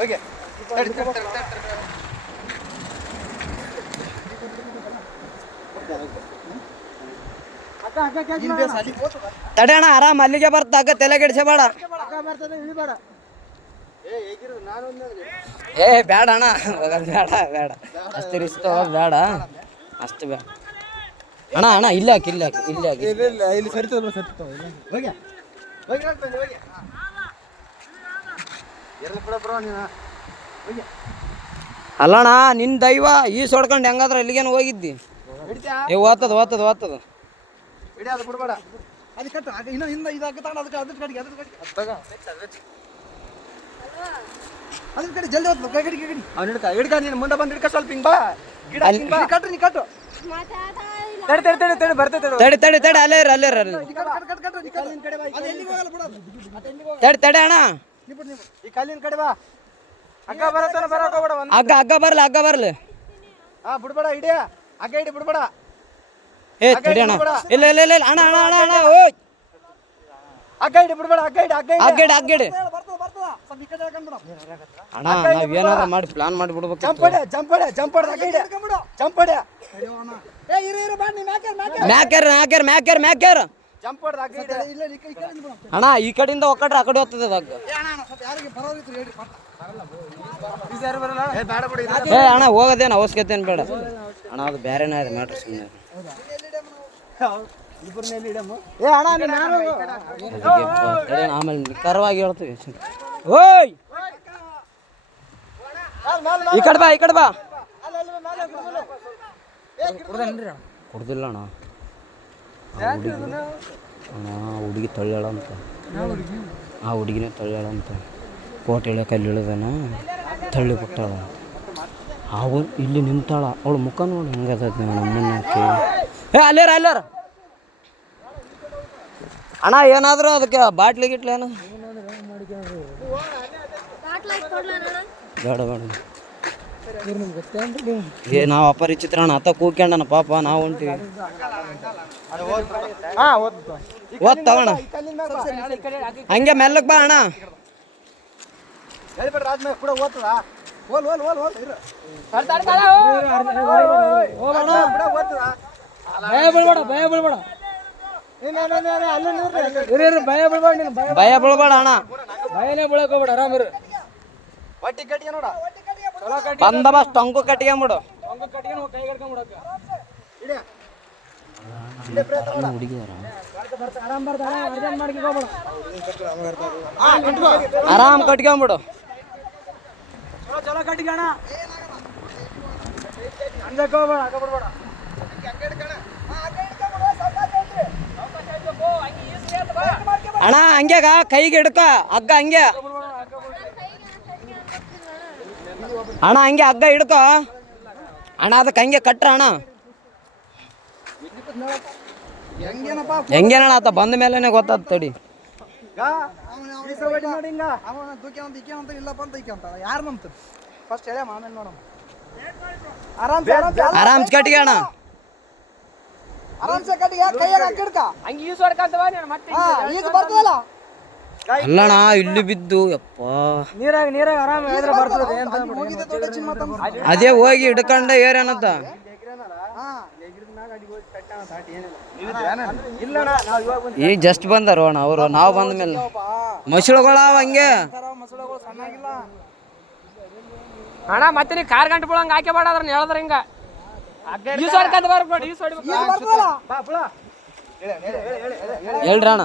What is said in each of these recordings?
ರಜ ಸರಿ ಈ ಕಡೆ ಬಾ ನೀನು ಈ ಕಡೆ ಬಂದು ಹೋಗಿ ತಡಿ, ತಡಿ, ತಡಿ, ತಡಿ, ತಡಿ. ಇಲ್ಲಿ ಬೇಸ್ ಅಲ್ಲಿ ಹೋಗ್ತದ? ತಡೆ ಅಣ್ಣ ಆರಾಮ್ ಅಲ್ಲಿಗೆ ಬರ್ತ ಅಕ್ಕ ತಲೆ ಕೆಡಿಸಬೇಡ ಏ ಬೇಡ ಅಣ್ಣ. ಬೇಡ ಬೇಡ ಅಷ್ಟು ರಿಸ್ಕ್ ಬೇಡ ಅಷ್ಟು ಬೇಡ ಅಣ್ಣ ಅಣ್ಣ ಇಲ್ಲ ಹಾಕಿ ಇಲ್ಲ ಹಾಕಿ ಹಾಕಿ. ಸರಿ ಹೋಗಿ ರಾಜ್ ಬಂದೆ, ಹೋಗಿ ಎರ್ಲಿ ಬಿಡ ಬ್ರೋ ನೀನು ಹೋಗಿ ಅಲ್ಲಣ್ಣ ನಿನ್ನ ದೈವ ಈ ಸೊಡ್ಕೊಂಡು ಹೆಂಗಾದ್ರೆ ಎಲ್ಲಿಗೇನು ಹೋಗಿದ್ದಿ. ಏ ಓದ್ತದ ಓದ್ತದ ಓದ್ತದ ಬಿಡಬೇಡ. ಅದು ಕಟ್ಟು ಆಗ ಇನ್ನೂ ಹಿಂದೆ ಅದಕ್ಕೆ ಅದ್ರ ಕಡೆಗೆ ಅದ್ರ ಕಡೆಗೆ ಅದು ತಗೋ. ಅದ್ರ ಕಡೆ ಜಲ್ದಿ ಹೋಗ್ತದೆ ಕೈ ಕಡೆಗೆ ಕಡೆ ಅವ್ನು ಹಿಡ್ಕ ಹಿಡ್ಕ ನೀನು ಮುಂದೆ ಬಂದು ಹಿಡ್ಕ ಸ್ವಲ್ಪ ಹಿಂಗೆ ಬಾ. ಗಿಡ ಅಲ್ಲಿ- ಬಾ. ನೀ ಕಟ್ಟು ನೀ ಕಟ್ಟು ತಡಿ ತಡಿ ತಡಿ ತಡಿ ಬರ್ತೈತೆ ತಡಿ ತಡಿ ತಡಿ ಅಲ್ಲೇ ಇರು ಅಲ್ಲೇ ಇರು ತಡಿ ತಡಿ ಅಣ್ಣ. ಈ ಕಲ್ಲಿನ ಕಡೆ ಬಾ. ಅಕ್ಕ ಬರತ್ತಾನ ಬರಕ್ ಹೋಗ್ಬೇಡ ಒಂದು ಹಗ್ಗ ಹಗ್ಗ ಬರ್ಲಿ ಹಗ್ಗ ಬರಲಿ. ಆ ಬಿಡ್ಬೇಡ ಹಿಡಿಯ. ಅಕ್ಕ ಇಡಿ ಬಿಡ್ಬೇಡ. ಏ ತಡಿ ಅಣ್ಣ ಇಲ್ಲ ಇಲ್ಲ ಇಲ್ಲ ಇಲ್ಲ, ಅಣ್ಣ ಅಣ್ಣ ಅಣ್ಣ ಅಣ್ಣ ಓಯ್. ಅಕ್ಕ ಇಡಿ ಬಿಡ್ಬೇಡ ಅಕ್ಕ ಇಡಿ ಅಕ್ಕ ಇಡಿ ಹಗ್ಗಡಿ ಇಡಿ ಕಡೆ ಹಾಕೊಂಡ್ಬಿಡು ಅಣ್ಣ ನಾವ್ ಏನಾದ್ರು ಮಾಡಿ ಪ್ಲಾನ್ ಮಾಡಿ ಬಿಡ್ಬೇಕು ಜಂಪ್ ಹೊಡೆ ಜಂಪ್ ಹೊಡೆ ಜಂಪ್ ಹೊಡೆ ಅಕ್ಕ ಹಿಡಿ. ಜಂಪ್ ಏ ಇರು ಇರು ಬಾ ನೀ ಮ್ಯಾಕೆ ಮ್ಯಾಕೆ ಮ್ಯಾಕ್ಯಾರ ಮ್ಯಾಕ್ಯಾರ ಮ್ಯಾಕ್ಯಾರ ಮ್ಯಾಕ್ಯಾರ ಜಂಪ್ ಹೊಡೆ ಅಕ್ಕ ಇಲ್ಲ ಈ ಕಡೆ ಈ ಕಡೆ ಬಿಡು ಅಣ್ಣ ಈ ಕಡೆಯಿಂದ ಒಕ್ಕಟ್ರೆ ಆ ಕಡೆ ಹೋಗ್ತದೆ ಅದು ಏ ಅಣ್ಣ ಸ್ವಲ್ಪ ಯಾರಿಗೆ ಹೇಳಿ ಏ ಹೋಗೋದೇನು ಅವಶ್ಯಕತೆ ಏನು ಬೇಡ ಅಣ್ಣ ಅದು ಬೇರೆನೇ ಮ್ಯಾಟ್ರ್ ಸುಮ್ಮನೆ ಏ ಅಣ್ಣ ನೀನು ಯಾರು ಆಮೇಲೆ ನಿಖರವಾಗಿ ಹೇಳ್ತೀವಿ ಓಯ್ ಈ ಕಡೆ ಬಾ ಈ ಕಡೆ ಬಾ ಕುಡ್ದಿಲ್ಲ ಅಣ್ಣ ಆ ಹುಡುಗಿ ಅಣ್ಣ ಆ ಹುಡುಗಿನ ತಳ್ಳ್ಯಾಳ ಅಂತ. ಆ ಹುಡುಗಿನೇ ತಳ್ಳ್ಯಾಳ ಅಂತ. ಕೋಟೆ ಇಳಿಯಕ್ಕೆ ಅಲ್ಲಿ ಇಳಿದನ ತಳ್ಳಿ ಕೊಟ್ಟಾಳ ಅವ ಇಲ್ಲಿ ನಿಂತಾಳ. ಅವಳ ಮುಖ ನೋಡಿ ಹೆಂಗದ ನಮ್ಮನ್ನ ಅಲ್ಲಾರ ಏ ಅಲ್ಲೇರ ಅಲ್ಲೇರ? ಅಣ್ಣ ಏನಾದರೂ ಅದಕ್ಕೆ ಬಾಟ್ಲಿ ಗಿಟ್ಲಿ ಏನು? ಬೇಡ ಬೇಡ. ಏ ನಾವು ಅಪರಿಚಿತರ ಅಣ್ಣ. ಅತ್ತ ಕೂಕ್ಯಂಡನ ಪಾಪ ನಾವು ಹೊಂಟಿವಿ. ಓದ್ತು ಓದ್ ತಗೋಣ. ಹಂಗೆ ಮೆಲ್ಲಕ್ ಬಾ ಅಣ್ಣ. ಭಯ ಬೀಳ್ಬೇಡ ಅಣ್ಣ. ಭಯನೇ ಬೀಳಕ್ ಹೋಗ್ಬೇಡ ಆರಾಮ್ ಇರು. ಒಟ್ಟಿ ಕಟ್ಟಿಗೆ ನೋಡ. ಬಂದಬಸ್ ಟೊಂಗು ಕಟ್ಕೊಂಬಿಡು ಆರಾಮ್ ಕಟ್ಕೊಂಬಿಡು. ಚಲೋ ಬಿಡ್ಬೇಡ. ಅಣ್ಣ ಹಂಗ್ಯಾಗ ಕೈಗೆ ಹಿಡ್ಕ ಹಗ್ಗ ಹಂಗೆ. ಅಣ್ಣ ಹಂಗೆ ಹಗ್ಗ ಹಿಡ್ಕೊ. ಅಣ್ಣ ಅದಕ್ಕೆ ಹಂಗೆ ಕಟ್ರ ಅಣ್ಣ. ಹೆಂಗೇನಪ್ಪ ಹೆಂಗೇನಣ್ಣ ಆತ? ಬಂದ ಮೇಲೆನೆ ಗೊತ್ತಾದ ತಡಿ. ಆರಾಮ್ ಕಟ್ಟಿಗೆ ಅಣ್ಣ. ಆರಾಮ್ಸೆ ಕಟ್ಟಿಗೆ ಕೈಯಾಗ ಹಂಗೆ ಈಸ್ ಹೊಡ್ಕಂತವ ನೀನು ಮತ್ತೆ ಈಗ ಬರ್ತದಲ್ಲ ಅಲ್ಲಣ್ಣ ಇಲ್ಲಿ ಬಿದ್ದು ಯಪ್ಪ. ನೀರಾಗ ನೀರಾಗ ಆರಾಮ ಹೇಳಿದ್ರೆ ಬರ್ತದೆ ಅದೇ ಹೋಗಿ ಹಿಡ್ಕೊಂಡ ಏರೇನಂತ ಈ ಜಸ್ಟ್ ಬಂದಾರ ಅಣ್ಣ ಅವರು ನಾವು ಬಂದ ಮೇಲೆ. ಮಸಳುಗಳ ಹಂಗೆ. ಅಣ್ಣ ಮತ್ತೆ ನೀ ಕಾರ್ ಗಂಟೆ ಬಿಡಂಗ ಹಾಕಿ ಬೇಡ ಅದ್ರ ಹೇಳಿದ್ರ ಹಿಂಗ. ಬುಳ ಹೇಳ್ರಿ ಅಣ್ಣ.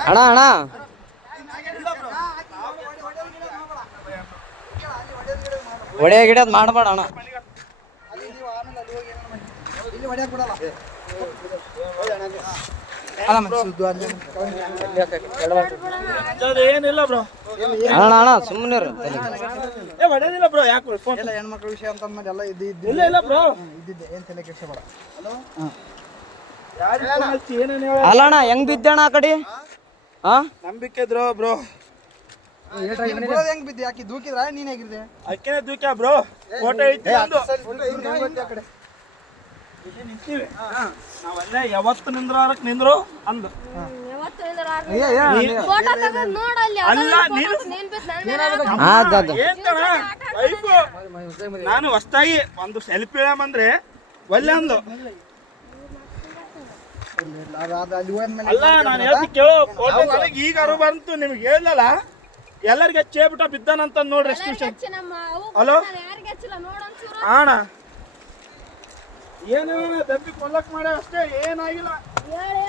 ಅಣ್ಣ ಅಣ್ಣ. ಒಡೆಯ ಗಿಡದ್ ಮಾಡಬೇಡ ಅಣ್ಣ. ಇಲ್ಲಿ ಏನಿಲ್ಲ ಬ್ರೋ. ಅಣ್ಣ ಅಣ್ಣ ಸುಮ್ಮನೆ ಏ ಹೊಡೆದಿಲ್ಲ ಬ್ರೋ ಯಾಕೆ ಫೋನ್. ಎಲ್ಲ ಹೆಣ್ಮಕ್ಳ ವಿಷಯ ಅಂತ ಅಂದ್ಮೇಲೆ ಎಲ್ಲ ಇದ್ದು ಇಲ್ಲ ಇಲ್ಲ ಬ್ರೋ. ಇದ್ದಿದ್ದೆ. ಏನ್ ತಲೆ ಅಲ್ಲ ಅಣ್ಣ ಹೆಂಗ್ ಬಿದ್ದಣ್ಣ ಆ ಕಡೆ? ಹಾ ನಂಬಿಕೆ ಇದ್ರು ಬ್ರೋ. ಹೆಂಗ್ ಬಿದ್ದೆ? ಆಕಿ ದೂಕಿದ್ರ? ನೀನ್ ಹೇಗಿದ್ದೆ? ಅಕ್ಕಿನೇ ದೂಕ್ಯಾ ಬ್ರೋ. ಫೋಟೋ ಐತಿ ನಿಂತೀವಿ. ನಾವಲ್ಲೇ ಯಾವತ್ತು ನಿಂದ್ರಾರಕ್ ನಿಂದ್ರು? ಅಂದು. ಫೋಟೋ ತೆಗೆದು ನೋಡಲ್ಲಿ ಅಲ್ಲ ನೀನು ಹೊಸ್ತಾಗಿ ಒಂದು ಸೆಲ್ಫಿ ಅಂದ್ರೆ ಒಳ್ಳೆ ಅಂದು. ಅಲ್ಲಿ ನಾನು ಹೇಳ್ತಿ ಕೇಳೋ ಫೋಟೋ ನನಗೆ ಈಗ ಅರು ಬಂತು ನಿಮ್ಗೆ ಹೇಳಲ್ಲ ಎಲ್ಲರಿಗೆ ಚೇಬಿಟ ಬಿದ್ದಾನಂತ ನೋಡ್ರಿ ಎಷ್ಟು ವಿಷಯ ಹಲೋ? ಅಣ್ಣ ಏನೇನ ದಬ್ಬಿ ಕೊಲ್ಲಕ್ ಮಾಡ ಅಷ್ಟೇ ಏನಾಗಿಲ್ಲ. ಹೇಳಿ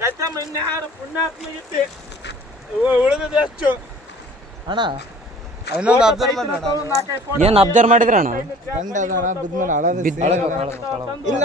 ಕಚ್ಚಮ್ಮ ಇನ್ಯಾರು ಪುಣ್ಯಾತ್ಮ ಇತ್ತಿ ಉಳಿದಿದೆ ಅಷ್ಟು. ಅಣ್ಣ ನಾಲ್ಕೈದು ಫೋಟೋ ಏನ್ ಅಬ್ಸರ್ವ್ ಮಾಡಿದ್ರೆ ಅಣ್ಣ? ಇಲ್ಲ